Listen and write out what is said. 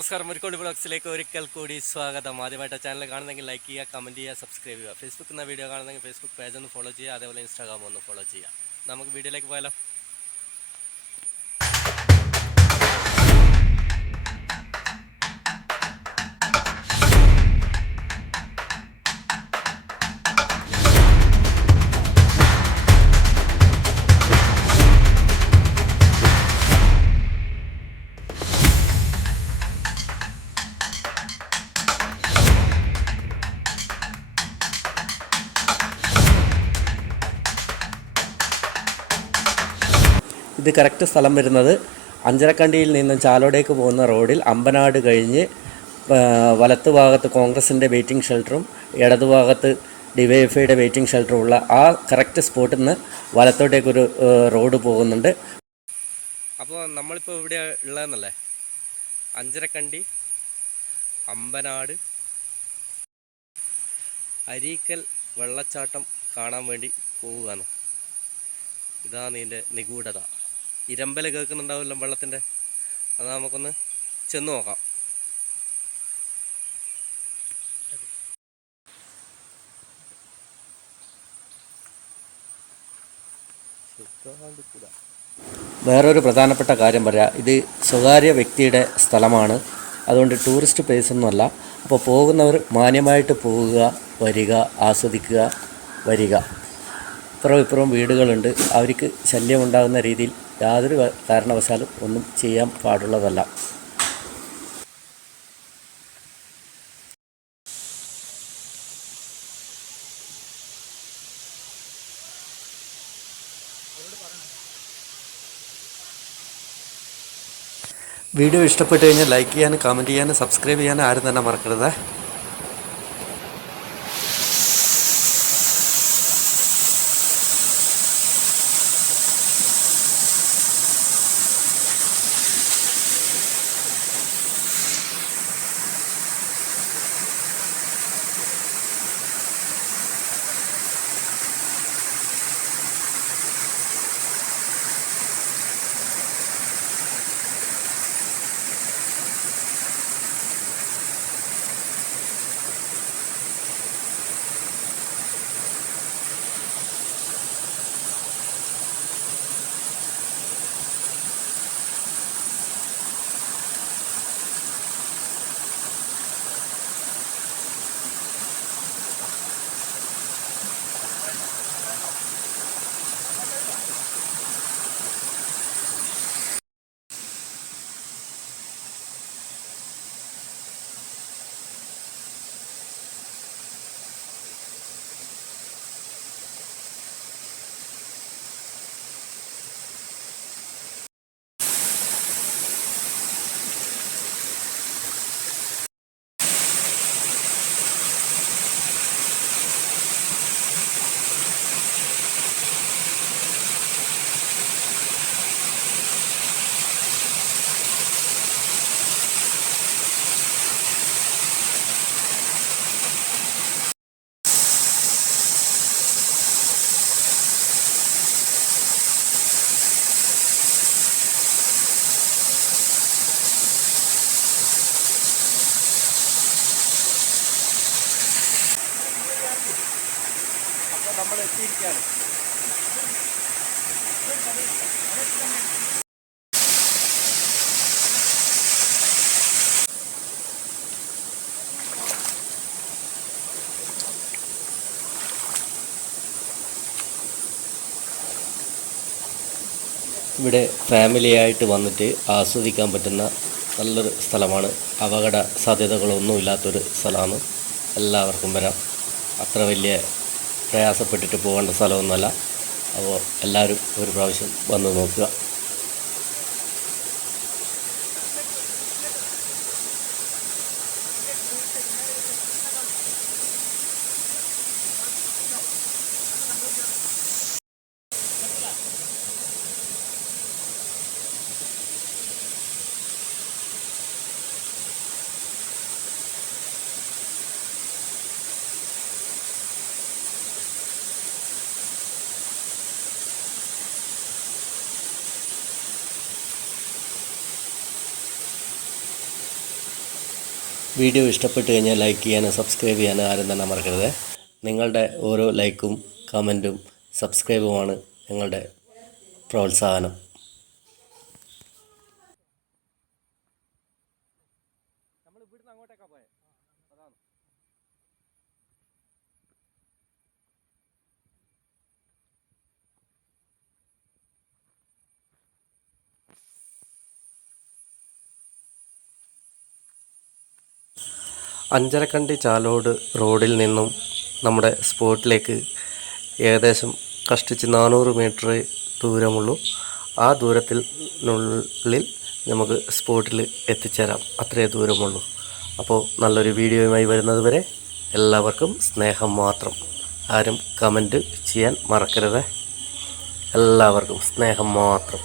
നമസ്കാരം. മുരിക്കോട് ബ്ലോഗ്സിലേക്ക് ഒരിക്കൽ കൂടി സ്വാഗതം. ആദ്യമായിട്ട് ചാനൽ കാണുന്നെങ്കിൽ ലൈക്ക് ചെയ്യുക, കമൻറ്റ് ചെയ്യുക, സബ്സ്ക്രൈബ് ചെയ്യുക. ഫേസ്ബുക്കിൽ നിന്ന് വീഡിയോ കാണുന്നെങ്കിൽ ഫേസ്ബുക്ക് പേജ് ഒന്ന് ഫോളോ ചെയ്യുക, അതേപോലെ ഇൻസ്റ്റാഗ്രാം ഒന്ന് ഫോളോ ചെയ്യുക. നമുക്ക് വീഡിയോയിലേക്ക് പോയാലോ. ഇത് കറക്റ്റ് സ്ഥലം വരുന്നത് അഞ്ചരക്കണ്ടിയിൽ നിന്നും ചാലോടേക്ക് പോകുന്ന റോഡിൽ അമ്പനാട് കഴിഞ്ഞ് വലത്ത് ഭാഗത്ത് കോൺഗ്രസിൻ്റെ വെയിറ്റിംഗ് ഷെൽട്ടറും ഇടതുഭാഗത്ത് ഡിവൈഎഫ്ഐയുടെ വെയിറ്റിംഗ് ഷെൽട്ടറും ഉള്ള ആ കറക്റ്റ് സ്പോട്ടിൽ നിന്ന് വലത്തോട്ടേക്കൊരു റോഡ് പോകുന്നുണ്ട്. അപ്പോൾ നമ്മളിപ്പോൾ ഇവിടെ ഉള്ളതെന്നല്ലേ, അഞ്ചരക്കണ്ടി, അമ്പനാട്, അരീക്കൽ വെള്ളച്ചാട്ടം കാണാൻ വേണ്ടി പോവുകയാണ്. ഇതാണ് ഇതിൻ്റെ നിഗൂഢത. ഇരമ്പൽ കേൾക്കുന്നുണ്ടാവില്ല വെള്ളത്തിൻ്റെ. അത് നമുക്കൊന്ന് ചെന്ന് നോക്കാം. വേറൊരു പ്രധാനപ്പെട്ട കാര്യം പറയാം, ഇത് സ്വകാര്യ വ്യക്തിയുടെ സ്ഥലമാണ്. അതുകൊണ്ട് ടൂറിസ്റ്റ് പ്ലേസ് ഒന്നുമല്ല. അപ്പോൾ പോകുന്നവർ മാന്യമായിട്ട് പോവുക, വരിക, ആസ്വദിക്കുക, വരിക. ഇപ്പുറവും ഇപ്പുറവും വീടുകളുണ്ട്. അവർക്ക് ശല്യമുണ്ടാകുന്ന രീതിയിൽ യാതൊരു കാരണവശാലും ഒന്നും ചെയ്യാൻ പാടുള്ളതല്ല. വീഡിയോ ഇഷ്ടപ്പെട്ട് കഴിഞ്ഞാൽ ലൈക്ക് ചെയ്യാനും കമൻറ്റ് ചെയ്യാനും സബ്സ്ക്രൈബ് ചെയ്യാനും ആരും തന്നെ മറക്കരുത്. നമ്മൾ എത്തിയിരിക്കുകയാണ്. ഇവിടെ ഫാമിലിയായിട്ട് വന്നിട്ട് ആസ്വദിക്കാൻ പറ്റുന്ന നല്ലൊരു സ്ഥലമാണ്. അപകട സാധ്യതകളൊന്നുമില്ലാത്തൊരു സ്ഥലമാണ്. എല്ലാവർക്കും വരാം. അത്ര വലിയ പ്രയാസപ്പെട്ടിട്ട് പോകേണ്ട സ്ഥലമൊന്നുമല്ല. അപ്പോൾ എല്ലാവരും ഒരു പ്രാവശ്യം വന്ന് നോക്കുക. വീഡിയോ ഇഷ്ടപ്പെട്ട് കഴിഞ്ഞാൽ ലൈക്ക് ചെയ്യാനും സബ്സ്ക്രൈബ് ചെയ്യാനും ആരും തന്നെ മറക്കരുത്. നിങ്ങളുടെ ഓരോ ലൈക്കും കമൻറ്റും സബ്സ്ക്രൈബുമാണ് ഞങ്ങളുടെ പ്രോത്സാഹനം. അഞ്ചരക്കണ്ടി ചാലോട് റോഡിൽ നിന്നും നമ്മുടെ സ്പോട്ടിലേക്ക് ഏകദേശം കഷ്ടിച്ച് 400 മീറ്റർ ദൂരമുള്ളൂ. ആ ദൂരത്തിനുള്ളിൽ നമുക്ക് സ്പോട്ടിൽ എത്തിച്ചേരാം, അത്രേ ദൂരമുള്ളൂ. അപ്പോൾ നല്ലൊരു വീഡിയോയുമായി വരുന്നത് വരെ എല്ലാവർക്കും സ്നേഹം മാത്രം. ആരും കമൻറ്റ് ചെയ്യാൻ മറക്കരുത്. എല്ലാവർക്കും സ്നേഹം മാത്രം.